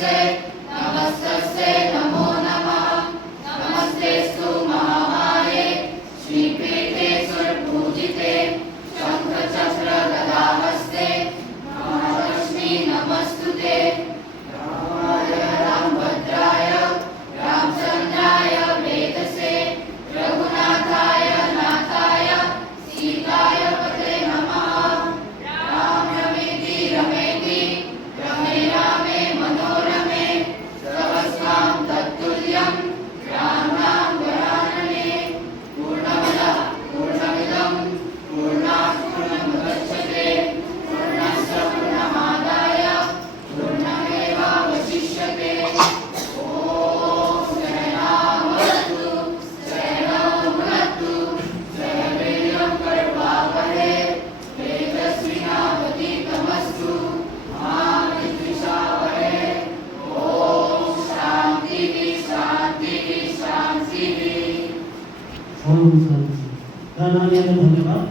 नमस्तस्यै नमस्तस्यै नमो नमः नमस्तेस्तु महामाये श्रीपीठे सुरपूजिते शंखचक्र गदाहस्ते महालक्ष्मी नमस्तुते रामाय रामभद्राय रामचंद्राय वेदसे रघुनाथाय नाथाय सीताय पते नमः राम रमेति रमेति रमे रामे मनोरमे सहस्रां तत्तुल्यं राम राम वरानने पूर्णमदः पूर्णमिदं पूर्णात् पूर्णमुदच्यते पूर्णस्य पूर्णमादाय पूर्णमेवावशिष्यते ॐ सहनावतु सहनौ भुनक्तु सह वीर्यं करवावहै तेजस्विनावधीतमस्तु मा विद्विषावहै ॐ शान्तिः शान्तिः शान्तिः। ओम शांति। धन्यवाद।